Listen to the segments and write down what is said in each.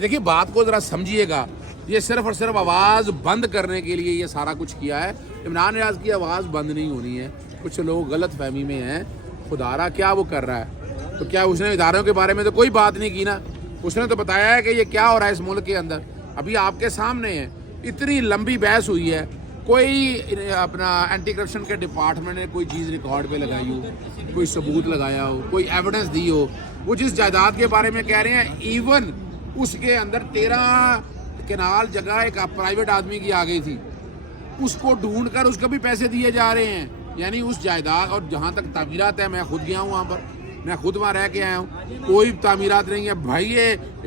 دیکھیے بات کو ذرا سمجھیے گا, یہ صرف اور صرف آواز بند کرنے کے لیے یہ سارا کچھ کیا ہے. عمران ریاض کی آواز بند نہیں ہونی ہے. کچھ لوگ غلط فہمی میں ہیں. خدا کیا وہ کر رہا ہے, تو کیا اس نے اداروں کے بارے میں تو کوئی بات نہیں کی نا. اس نے تو بتایا ہے کہ یہ کیا ہو رہا ہے اس ملک کے اندر. ابھی آپ کے سامنے ہے, اتنی لمبی بحث ہوئی ہے, کوئی اپنا اینٹی کرپشن کے ڈپارٹمنٹ نے کوئی چیز ریکارڈ پہ لگائی ہو, کوئی ثبوت لگایا ہو, کوئی ایویڈنس دی ہو. وہ جس جائیداد کے بارے میں کہہ رہے ہیں, ایون اس کے اندر 13 کنال جگہ ایک پرائیویٹ آدمی کی آ گئی تھی, اس کو ڈھونڈ کر اس کو بھی پیسے دیے جا رہے ہیں. یعنی اس جائیداد, اور جہاں تک تعمیرات ہے, میں خود گیا ہوں وہاں پر, میں خود وہاں رہ کے آیا ہوں, کوئی تعمیرات نہیں ہے بھائی.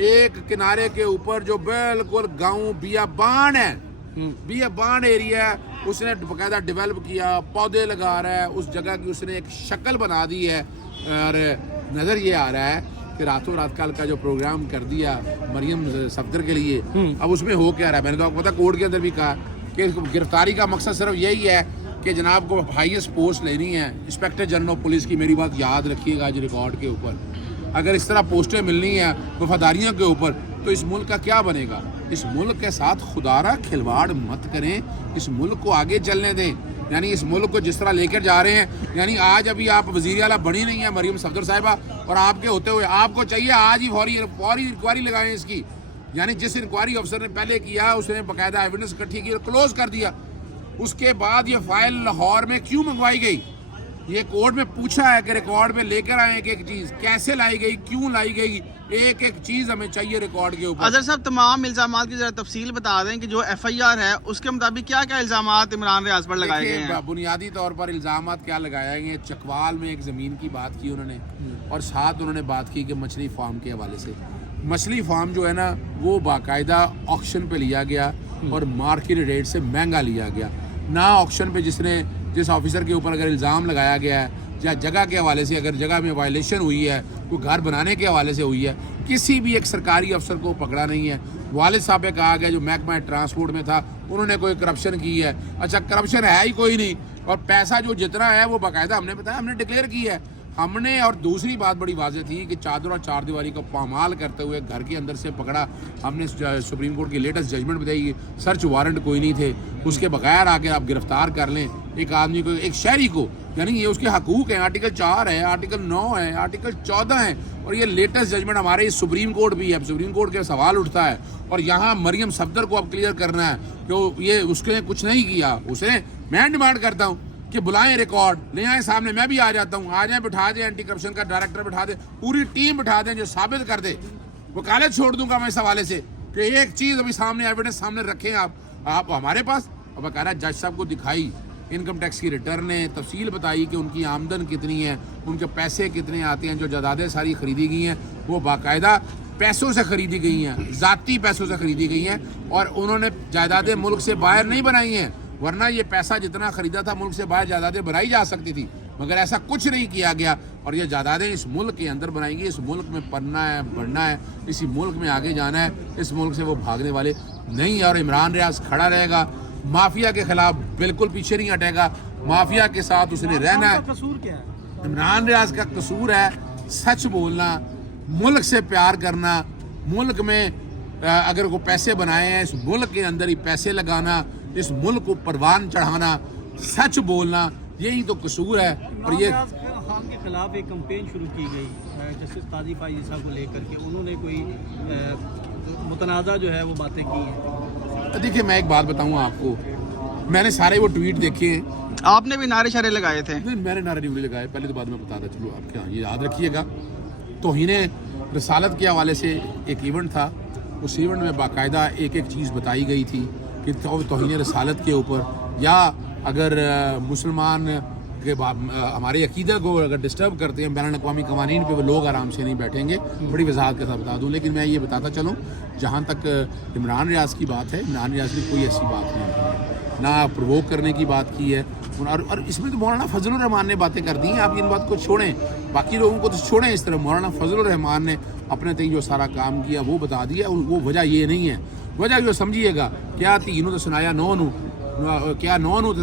ایک کنارے کے اوپر جو بالکل گاؤں بیابان ہے, بیابان ایریا ہے, اس نے باقاعدہ ڈیولپ کیا, پودے لگا رہا ہے, اس جگہ کی اس نے ایک شکل بنا دی ہے. اور نظر یہ آ رہا ہے کہ راتوں رات کل کا جو پروگرام کر دیا مریم صفدر کے لیے, اب اس میں ہو کیا رہا ہے. میں نے تو آپ کو پتا کورٹ کے اندر بھی کہا کہ گرفتاری کا مقصد صرف یہی ہے کہ جناب کو ہائیسٹ پوسٹ لینی ہے, انسپیکٹر جنرل آف پولیس کی. میری بات یاد رکھیے گا, جو ریکارڈ کے اوپر اگر اس طرح پوسٹیں ملنی ہیں وفاداریوں کے اوپر, تو اس ملک کا کیا بنے گا. اس ملک کے ساتھ خدا را کھلواڑ مت کریں, اس ملک کو آگے چلنے دیں. یعنی اس ملک کو جس طرح لے کر جا رہے ہیں, یعنی آج ابھی آپ وزیر اعلیٰ بنی نہیں ہے مریم صفدر صاحبہ, اور آپ کے ہوتے ہوئے آپ کو چاہیے آج ہی فوری انکوائری لگائیں اس کی. یعنی جس انکوائری افسر نے پہلے کیا, اس نے باقاعدہ ایویڈنس اکٹھی کی اور کلوز کر دیا. اس کے بعد یہ فائل لاہور میں کیوں منگوائی گئی, یہ کورٹ میں پوچھا ہے کہ ریکارڈ میں لے کر آئیں کہ ایک چیز کیسے لائی گئی, کیوں لائی گئی, ایک ایک چیز ہمیں چاہیے ریکارڈ کے اوپر. اظہر صاحب تمام الزامات کی ذرا تفصیل بتا دیں کہ جو ایف آئی آر ہے اس کے مطابق کیا کیا الزامات عمران ریاض پر لگائے گئے ہیں. بنیادی طور پر الزامات کیا لگائے گئے ہیں, چکوال میں ایک زمین کی بات کی انہوں نے, اور ساتھ انہوں نے بات کی کہ مچھلی فارم کے حوالے سے. مچھلی فارم جو ہے نا وہ باقاعدہ آکشن پہ لیا گیا اور مارکیٹ ریٹ سے مہنگا لیا گیا. نہ آکشن پہ جس آفیسر کے اوپر اگر الزام لگایا گیا ہے, یا جگہ کے حوالے سے اگر جگہ میں وائلیشن ہوئی ہے, کوئی گھر بنانے کے حوالے سے ہوئی ہے, کسی بھی ایک سرکاری افسر کو پکڑا نہیں ہے. والد صاحب پہ کہا گیا جو محکمہ ٹرانسپورٹ میں تھا, انہوں نے کوئی کرپشن کی ہے. اچھا کرپشن ہے ہی کوئی نہیں, اور پیسہ جو جتنا ہے وہ باقاعدہ ہم نے بتایا, ہم نے ڈکلیئر کی ہے ہم نے. اور دوسری بات بڑی واضح تھی کہ چادر اور چار دیواری کو پامال کرتے ہوئے گھر کے اندر سے پکڑا. ہم نے سپریم کورٹ کی لیٹسٹ ججمنٹ بتائی, سرچ وارنٹ کوئی نہیں تھے, اس کے بغیر آ کے آپ گرفتار کر لیں ایک آدمی کو, ایک شہری کو. یعنی یہ اس کے حقوق ہیں, آرٹیکل 4 ہے, آرٹیکل 9 ہے, آرٹیکل 14 ہے, اور یہ لیٹسٹ ججمنٹ ہمارے سپریم کورٹ بھی ہے. سپریم کورٹ کے سوال اٹھتا ہے, اور یہاں مریم صفدر کو اب کلیئر کرنا ہے کہ یہ اس نے کچھ نہیں کیا. اسے میں ڈیمانڈ کرتا ہوں کہ بلائیں, ریکارڈ لے آئیں سامنے, میں بھی آ جاتا ہوں, آ جائیں, بٹھا دیں, اینٹی کرپشن کا ڈائریکٹر بٹھا دیں, پوری ٹیم بٹھا دیں جو ثابت کر دے. وکالت چھوڑ دوں گا میں اس حوالے سے کہ ایک چیز ابھی سامنے, ایویڈنس سامنے رکھیں آپ ہمارے پاس. اور باقاعدہ جج صاحب کو دکھائی انکم ٹیکس کی ریٹرن نے, تفصیل بتائی کہ ان کی آمدن کتنی ہے, ان کے پیسے کتنے آتے ہیں, جو جائیدادیں ساری خریدی گئی ہیں وہ باقاعدہ پیسوں سے خریدی گئی ہیں, ذاتی پیسوں سے خریدی گئی ہیں, اور انہوں نے جائیدادیں ملک سے باہر نہیں بنائی ہیں. ورنہ یہ پیسہ جتنا خریدا تھا ملک سے باہر جائیدادیں بنائی جا سکتی تھی, مگر ایسا کچھ نہیں کیا گیا. اور یہ جائیدادیں اس ملک کے اندر بنائی گئی, اس ملک میں پڑھنا ہے, بڑھنا ہے, اسی ملک میں آگے جانا ہے, اس ملک سے وہ بھاگنے والے نہیں ہیں. اور عمران ریاض کھڑا رہے گا, مافیا کے خلاف بالکل پیچھے نہیں ہٹے گا, مافیا کے ساتھ اس نے رہنا ہے. عمران ریاض کا قصور ہے سچ بولنا, ملک سے پیار کرنا, ملک میں اگر کو پیسے بنائے ہیں اس ملک کے اندر ہی پیسے لگانا, اس ملک کو پروان چڑھانا, سچ بولنا, یہی تو قصور ہے. اور یہ خان کے خلاف ایک کمپین شروع کی گئی جسٹس قاضی فائز صاحب کو لے کر کے, انہوں نے کوئی متنازع جو ہے وہ باتیں کی ہیں. دیکھیے میں ایک بات بتاؤں آپ کو, میں نے سارے وہ ٹویٹ دیکھے ہیں. آپ نے بھی نعرے شعرے لگائے تھے. نہیں, میں نے نعرے نہیں لگائے, پہلے تو بعد میں بتا دیں. چلو آپ کیا یہ یاد رکھیے گا, توہین رسالت کے حوالے سے ایک ایونٹ تھا, اس ایونٹ میں باقاعدہ ایک ایک چیز بتائی گئی تھی کہ توہین رسالت کے اوپر, یا اگر مسلمان کے ہمارے عقیدہ کو اگر ڈسٹرب کرتے ہیں بین الاقوامی قوانین پہ, وہ لوگ آرام سے نہیں بیٹھیں گے. بڑی وضاحت کے ساتھ بتا دوں. لیکن میں یہ بتاتا چلوں, جہاں تک عمران ریاض کی بات ہے, عمران ریاض نے کوئی ایسی بات نہیں کی, نہ پرووک کرنے کی بات کی ہے. اور اس میں تو مولانا فضل الرحمان نے باتیں کر دی ہیں. آپ ان بات کو چھوڑیں, باقی لوگوں کو تو چھوڑیں اس طرح. مولانا فضل الرحمان نے اپنے تئیں جو سارا کام کیا وہ بتا دیا. وہ وجہ یہ نہیں ہے, وجہ جو سمجھیے گا, کیا تینوں تو سنایا نو کیا نو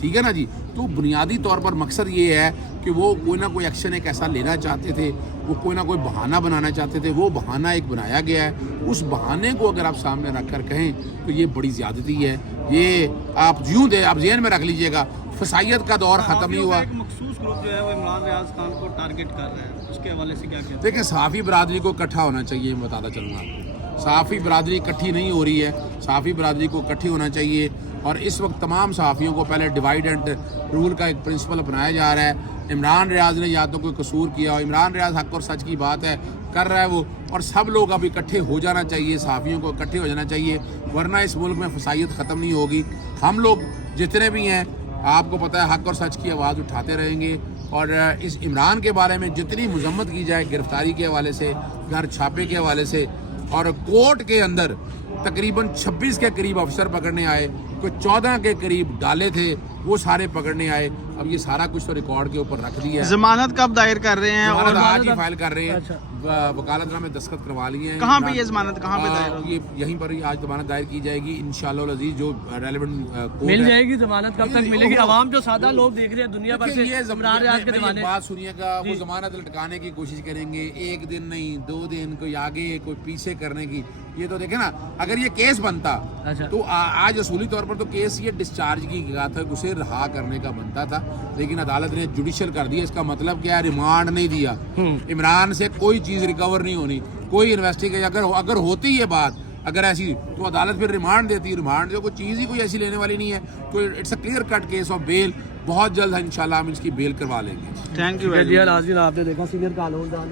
ٹھیک ہے نا جی. تو بنیادی طور پر مقصد یہ ہے کہ وہ کوئی نہ کوئی ایکشن ایک ایسا لینا چاہتے تھے, وہ کوئی نہ کوئی بہانہ بنانا چاہتے تھے. وہ بہانہ ایک بنایا گیا ہے, اس بہانے کو اگر آپ سامنے رکھ کر کہیں تو یہ بڑی زیادتی ہے. یہ آپ آپ ذہن میں رکھ لیجئے گا, فسائیت کا دور ختم نہیں ہوا. ایک مخصوص گروپ جو ہے وہ عمران ریاض خان کو ٹارگٹ کر رہا ہے, اس کے حوالے سے کیا کہتے ہیں؟ دیکھیں صحافی برادری کو اکٹھا ہونا چاہیے, میں بتاتا چلوں آپ کو. صحافی برادری اکٹھی نہیں ہو رہی ہے, صحافی برادری کو اکٹھی ہونا چاہیے. اور اس وقت تمام صحافیوں کو پہلے ڈیوائڈ اینڈ رول کا ایک پرنسپل اپنایا جا رہا ہے. عمران ریاض نے یا تو کوئی قصور کیا ہو, عمران ریاض حق اور سچ کی بات ہے کر رہا ہے وہ, اور سب لوگ اب اکٹھے ہو جانا چاہیے, صحافیوں کو اکٹھے ہو جانا چاہیے, ورنہ اس ملک میں فسائیت ختم نہیں ہوگی. ہم لوگ جتنے بھی ہیں آپ کو پتہ ہے حق اور سچ کی آواز اٹھاتے رہیں گے. اور اس عمران کے بارے میں جتنی مذمت کی جائے, گرفتاری کے حوالے سے, گھر چھاپے کے حوالے سے, اور کورٹ کے اندر تقریباً 26 کے قریب افسر پکڑنے آئے, کوئی 14 کے قریب ڈالے تھے, وہ سارے پکڑنے آئے. اب یہ سارا کچھ تو ریکارڈ کے اوپر رکھ دیا ہے. ضمانت کب دائر کر رہے ہیں اور آج ہی فائل کر رہے ہیں, وکالت نامے دستخط کروا لیے ہیں. کہاں پہ یہ ضمانت کہاں پہ دائر ہوگی؟ یہ یہیں پر ہی آج ضمانت دائر کی جائے گی انشاءاللہ العزیز. جو ریلیونٹ مل جائے گی ضمانت, کب تک ملے گی؟ عوام جو سادہ لوگ دیکھ رہے ہیں دنیا بھر سے یہ عمران ریاض کے دیوانے, بات سنیے گا, وہ ضمانت لٹکانے کی کوشش کریں گے, 1 دن نہیں 2 دن, کوئی آگے کوئی پیچھے کرنے کی. یہ تو دیکھیں نا, اگر یہ کیس بنتا تو آج اصولی طور پر تو کیس یہ ڈسچارج کی گیا تھا, اسے رہا کرنے کا بنتا تھا, لیکن عدالت نے جوڈیشل کر دیا. اس کا مطلب کیا ہے؟ ریمانڈ نہیں دیا. عمران سے کوئی چیز ریکور نہیں ہونی, کوئی انویسٹیگیشن اگر ہوتی یہ بات اگر ایسی تو عدالت پھر ریمانڈ دیتی. ریمانڈ جو کوئی چیز ہی کوئی ایسی لینے والی نہیں ہے. تو it's a clear cut case of bail. بہت جلد انشاءاللہ ہم اس کی بیل کروا لیں گے. Thank you. آپ نے دیکھا سینئر قانون دان